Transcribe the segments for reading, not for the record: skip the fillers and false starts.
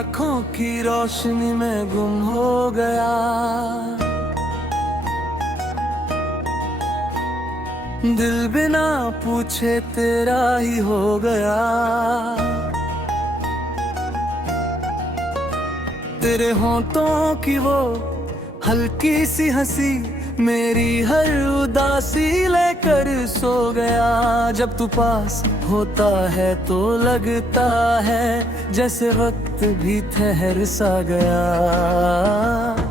आंखों की रोशनी में गुम हो गया। दिल बिना पूछे तेरा ही हो गया। तेरे होंठों की वो हल्की सी हंसी मेरी हर उदासी लेकर सो गया। जब तू पास होता है तो लगता है जैसे वक्त भी ठहर सा गया।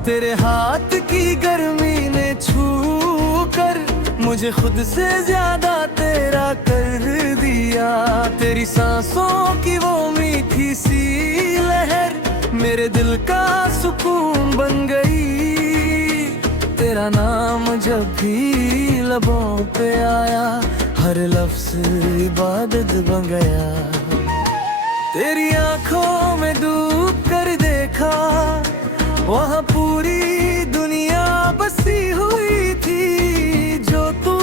तेरे हाथ की गर्मी ने छू कर मुझे खुद से ज्यादा तेरा कर दिया। तेरी सांसों की वो मीठी सी लहर मेरे दिल का सुकून बन गई। तेरा नाम जब भी लबों पे आया हर लफ्ज़ इबादत बन गया। तेरी आंखों में डूब कर देखा वहाँ पूरी दुनिया बसी हुई थी। जो तू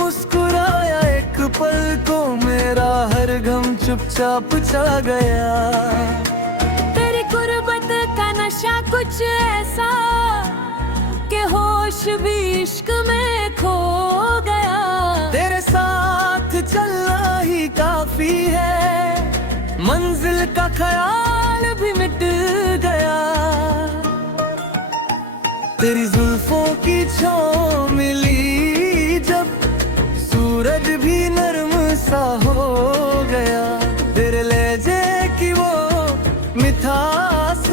मुस्कुराया एक पल को मेरा हर गम चुपचाप छा गया। तेरी कुर्बत का नशा कुछ ऐसा के होश भी इश्क में खो गया। तेरे साथ चलना ही काफी है मंजिल का ख्याल भी मिट गया। तेरी जुल्फों की छाँव मिली जब सूरज भी नरम सा हो गया। तेरे लहजे की वो मिठास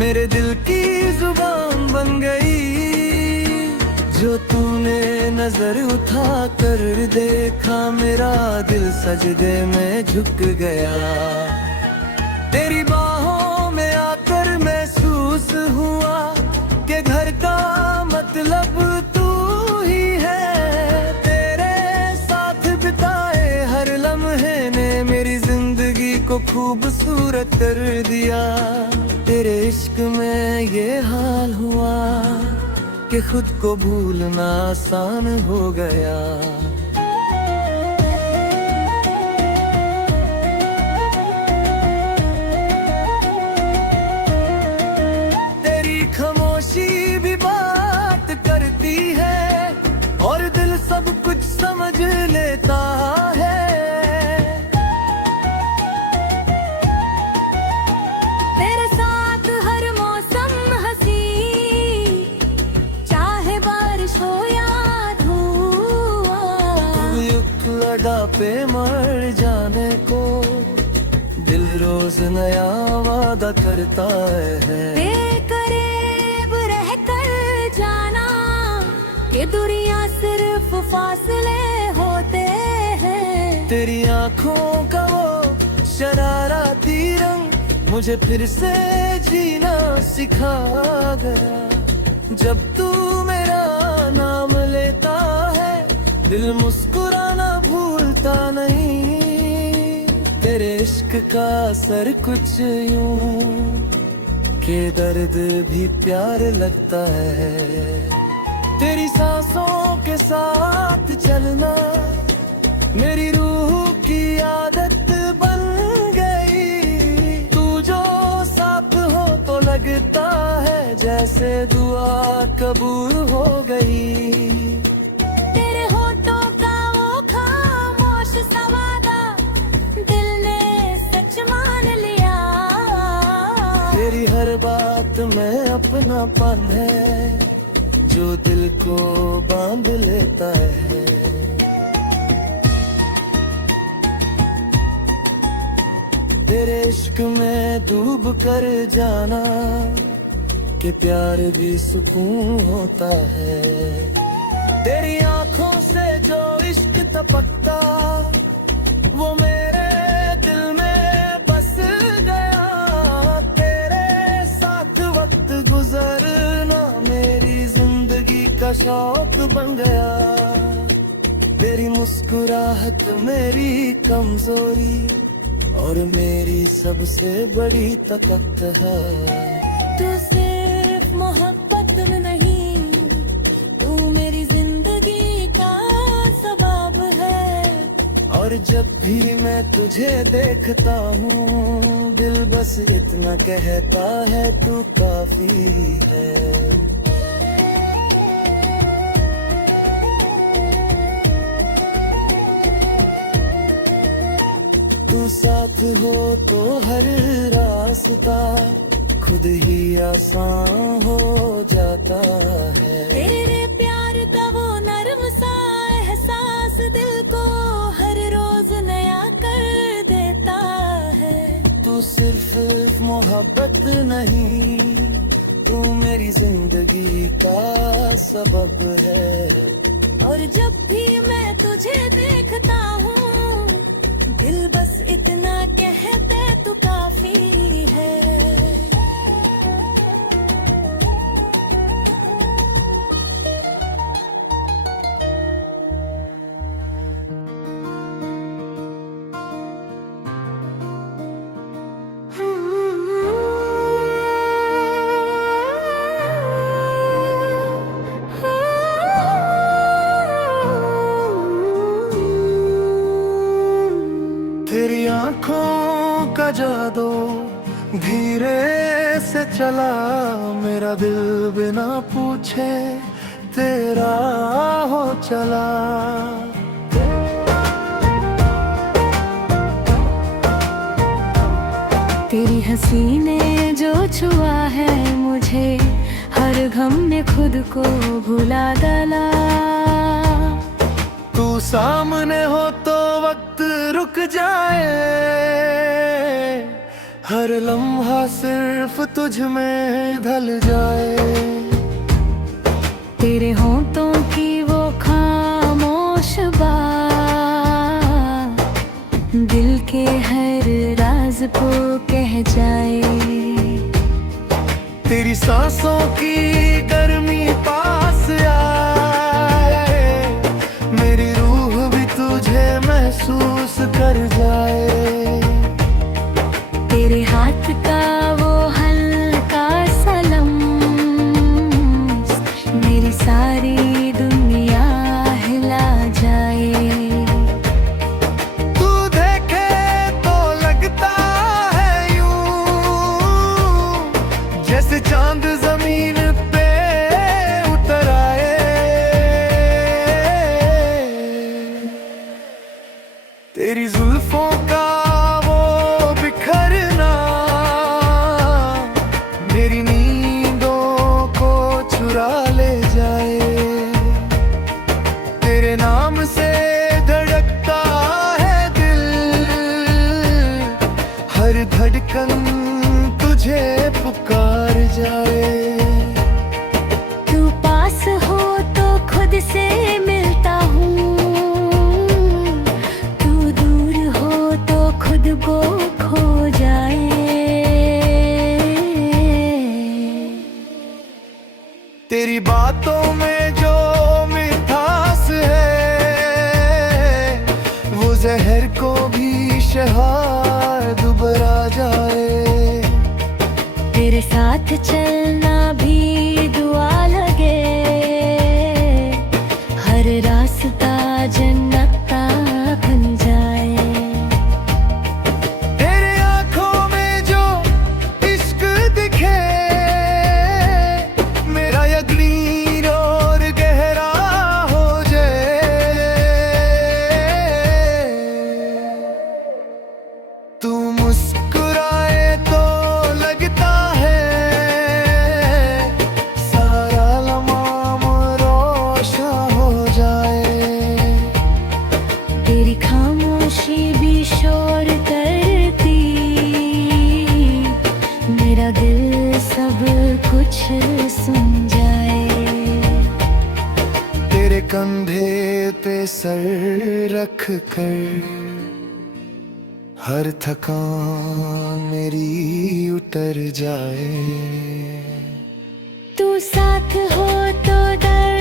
मेरे दिल की जुबान बन गई। जो तूने नजर उठा कर देखा मेरा दिल सजदे में झुक गया। तेरी बाहों में आकर महसूस हुआ कि घर का मतलब तू ही है। तेरे साथ बिताए हर लम्हे ने मेरी जिंदगी को खूबसूरत कर दिया। तेरे इश्क में ये हाल हुआ कि खुद को भूलना आसान हो गया। तेरी खामोशी भी बात करती है और दिल सब कुछ समझ लेता है। तेरे साथ हर मौसम हंसी चाहे बारिश हो या धुआं। युक्त लगा पे मर जाने को दिल रोज नया वादा करता है। बेकरीब रह कर जाना कि दुनिया सिर्फ फासले होते हैं। तेरी आंखों का वो शरारती रंग मुझे फिर से जीना सिखा गया। जब तू मेरा नाम लेता है दिल मुस्कुराना भूलता नहीं। तेरे इश्क का असर कुछ यूं के दर्द भी प्यार लगता है। तेरी सांसों के साथ चलना मेरी रूह की आदत बन गई। तू जो साथ हो तो लगता है जैसे दुआ कबूल हो गई। तेरे होठों का वो खामोश सा वादा दिल ने सच मान लिया। तेरी हर बात में अपनापन है जो दिल को बांध लेता है। तेरे इश्क में डूब कर जाना कि प्यार भी सुकून होता है। तेरी आंखों से जो इश्क टपकता वो मेरे दिल में बस गया। तेरे साथ वक्त गुजरना मेरी जिंदगी का शौक बन गया। तेरी मुस्कुराहट मेरी कमजोरी और मेरी सबसे बड़ी ताकत है। तू सिर्फ मोहब्बत नहीं तू मेरी जिंदगी का सबब है। और जब भी मैं तुझे देखता हूँ दिल बस इतना कहता है तू काफी है। तू साथ हो तो हर रास्ता खुद ही आसान हो जाता है। तेरे प्यार का वो नरम सा एहसास दिल को हर रोज नया कर देता है। तू सिर्फ मोहब्बत नहीं, तू मेरी जिंदगी का सबब है। और जब भी मैं तुझे देखता हूँ दिल बस इतना कहते तू काफी है। तेरी आंखों का जादू धीरे से चला, मेरा दिल बिना पूछे तेरा हो चला। तेरी हंसी ने जो छुआ है मुझे, हर गम में खुद को भुला डाला। तू सामने हो तो वक्त रुक जाए, हर लम्हा सिर्फ तुझ में ढल जाए। तेरे होंठों की वो खामोश बात दिल के हर राज को कह जाए। तेरी सांसों की गर्मी पास आए, मेरी रूह भी तुझे महसूस कर जाए। तेरे हाथ का वो हल्का सा लम्स मेरी सारी दुनिया हिला जाए। तू देखे तो लगता है यूं जैसे चांद जमीन पे उतर आए। तेरी जुल्फों का वो बिखरना मेरी नींदों को चुरा ले जाए। तेरे नाम से धड़कता है दिल, हर धड़कन तुझे पुकार जाए। तू पास हो तो खुद से मिलता हूँ, तू दूर हो तो खुद को खो जाए। तेरी बातों में जो मिठास है, वो जहर को भी शहाद बरा जाए। तेरे साथ चलना भी दुआ लगे, हर रास्ता जन्नत का बन जाए। तेरे आंखों में जो इश्क दिखे, मेरा यकीन और गहरा हो जाए। तू मुस्कुराए तो लगता है सारा लम्हा रोशन हो जाए। तेरी खामोशी भी शोर करती, मेरा दिल सब कुछ सुन जाए। तेरे कंधे पे सर रख कर हर थकान मेरी उतर जाए। तू साथ हो तो डर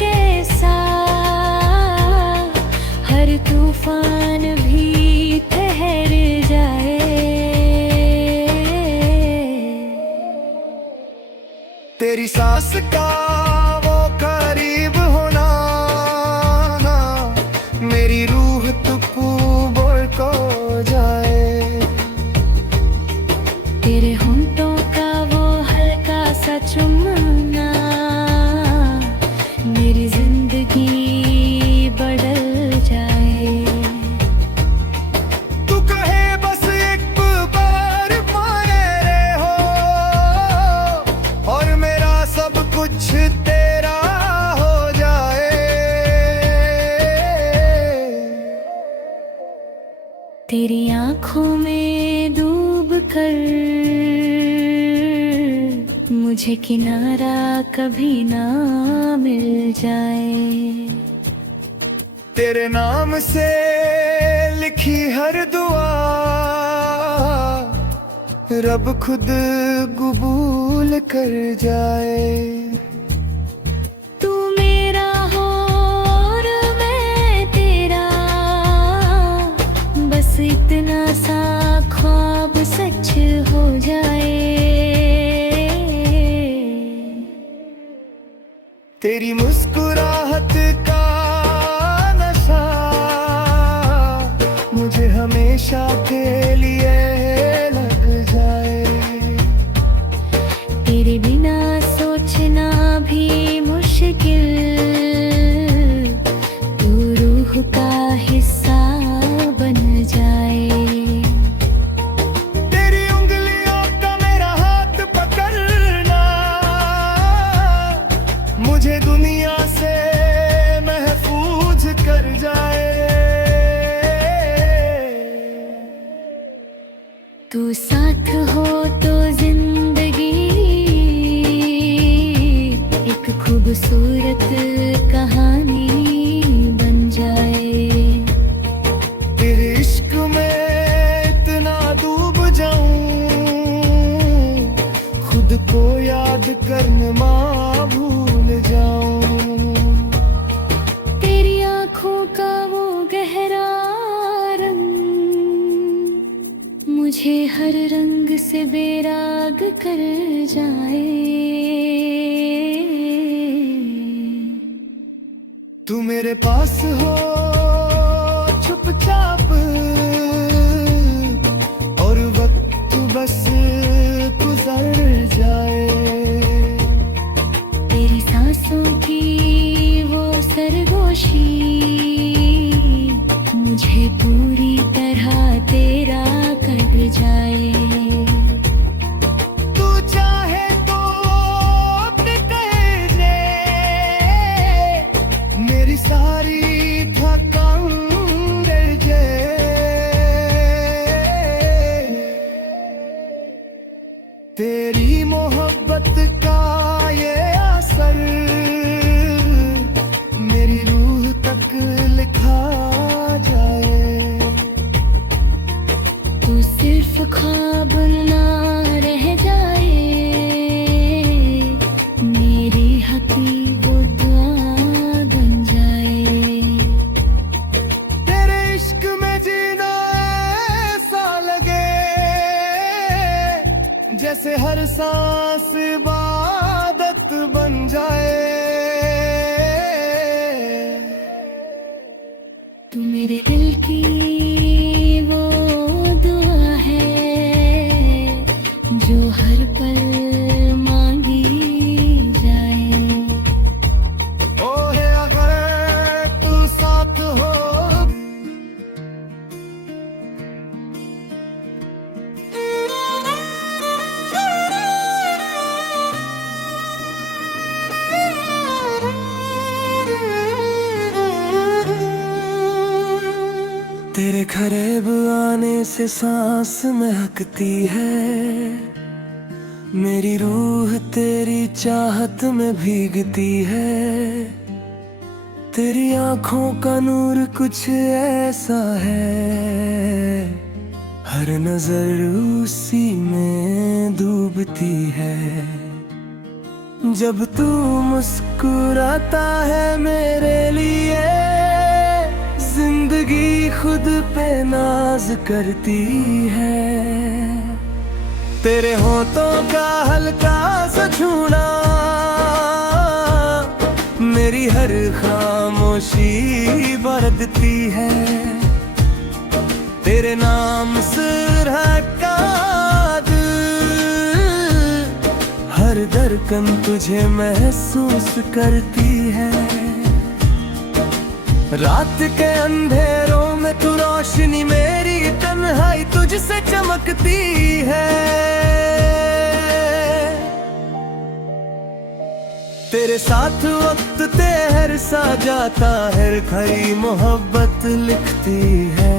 के साथ हर तूफान भी ठहर जाए। तेरी सांस का वो करीब होना, मेरी रूह तू बोल को जाए। तेरी आंखों में डूब कर मुझे किनारा कभी ना मिल जाए। तेरे नाम से लिखी हर दुआ रब खुद कबूल कर जाए। तू मेरा हो और मैं तेरा, बस इतना सा ख्वाब सच हो जाए। तेरी मुस्कुराहट का नशा मुझे हमेशा के लिए लग जाए। तेरे बिना सोचना भी मुश्किल, तू रूह का हिस्सा बन जाए। तेरी उंगलियों का मेरा हाथ पकड़ना मुझे दुनिया से महफूज कर जाए। तू साथ हो तो जिंदगी एक खूबसूरत कहानी बन जाए। तेरे इश्क में इतना डूब जाऊं खुद को याद करने माँ भूल जाऊं। तेरी आंखों का वो गहरा रंग मुझे हर रंग से बेराग कर जाए। तू मेरे पास हो चुपचाप और वक्त बस गुजर जाए। तेरी सांसों की वो सरगोशी मुझे पूरी तरह तेरा कर जाए। तू चाहे तो अपने कह ले मेरी सारी थकान रह जाए। तेरी मोहब्बत का ये असर मेरी रूह तक लिखा जाए। तू सिर्फ ख्वाब ना रह जाए, मेरी हकीकत दुआ बन जाए। तेरे इश्क में जीना ऐसा लगे जैसे हर सांस इबादत बन जाए। तू मेरे दिल की वो दुआ है जो हर पल मांगी जाए। ओहे अगर तू साथ हो तेरे करीब आने से सांस महकती है। मेरी रूह तेरी चाहत में भीगती है। तेरी आंखों का नूर कुछ ऐसा है हर नजर उसी में डूबती है। जब तू मुस्कुराता है मेरे लिए जिंदगी खुद पे नाज करती है। तेरे होठों का हल्का सा छूना मेरी हर खामोशी बरतती है। तेरे नाम से रहका दिल हर धड़कन तुझे महसूस करती है। रात के अंधेरों में तू रोशनी मेरी तन्हाई तुझसे चमकती है। तेरे साथ वक्त तेहर सा जाता है खरी मोहब्बत लिखती है।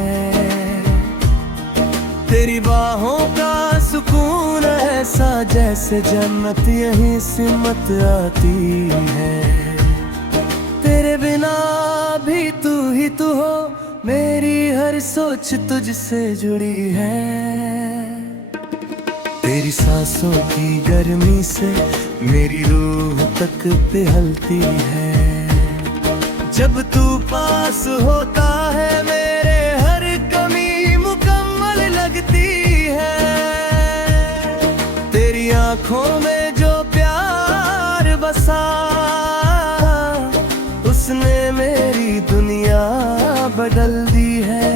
तेरी बाहों का सुकून ऐसा जैसे जन्नत यहीं सिमट आती है। तेरे बिना भी तू हो, मेरी हर सोच तुझसे जुड़ी है। तेरी सांसों की गर्मी से मेरी रूह तक पिघलती है। जब तू पास होता है मेरे हर कमी मुकम्मल लगती है। तेरी आंखों में जो प्यार बसा, उसने मेरी दुनिया बदल दी है।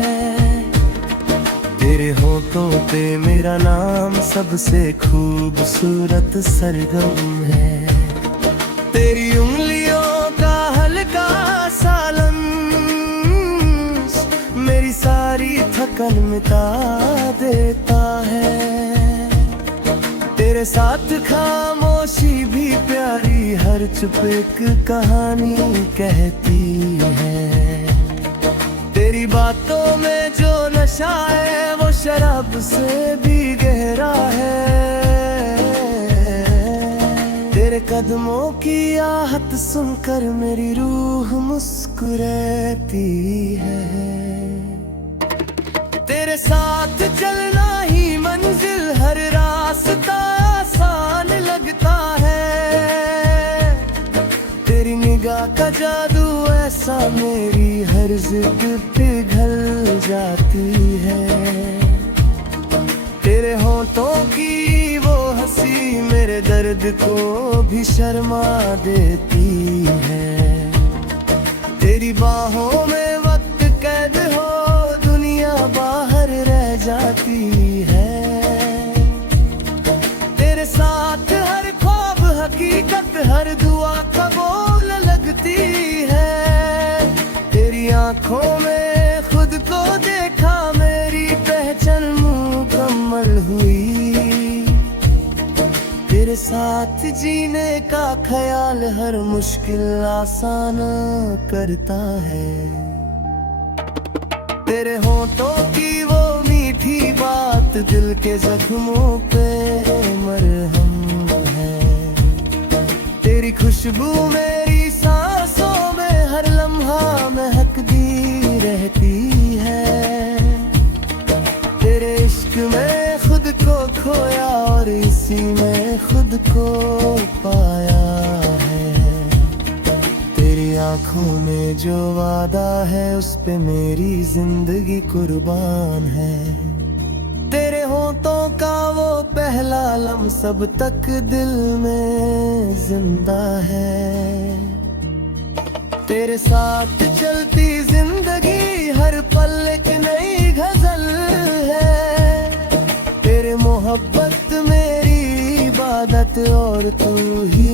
तेरे होठों पे मेरा नाम सबसे खूबसूरत सरगम है। तेरी उंगलियों का हल्का सा लम्स मेरी सारी थकन मिटा देता है। तेरे साथ खामोशी भी प्यारी हर चुप एक कहानी कहती है। तेरी बातों में जो नशा है वो शराब से भी गहरा है। तेरे कदमों की आहट सुनकर मेरी रूह मुस्कुराती है। तेरे साथ चलना ही मंजिल, हर रास्ता आसान लगता है। तेरी निगाह का जादू ऐसा मेरी हर जिद पिघल जाती है। तेरे होठों की वो हंसी मेरे दर्द को भी शर्मा देती है। तेरी बाहों में वक्त कैद हो, दुनिया बाहर रह जाती है। तेरे साथ हर ख्वाब हकीकत, हर दुआ कबूल लगती है। तेरी आंखों में खुद को देखा, मेरी पहचान मुकम्मल हुई। तेरे साथ जीने का ख्याल हर मुश्किल आसान करता है। तेरे होठों की वो मीठी बात दिल के जख्मों पे मरहम है। तेरी खुशबू मेरी सांसों में हर लम्हा महकती रहती है। तेरे इश्क में खुद को खोया और इसी में खुद को पाया है। तेरी आंखों में जो वादा है उस पे मेरी जिंदगी कुर्बान है। तेरे होठों का वो पहला लम्हा अब तक दिल में जिंदा है। तेरे साथ चलती जिंदगी हर पल एक नई गजल है। तेरे मोहब्बत मेरी इबादत और तू ही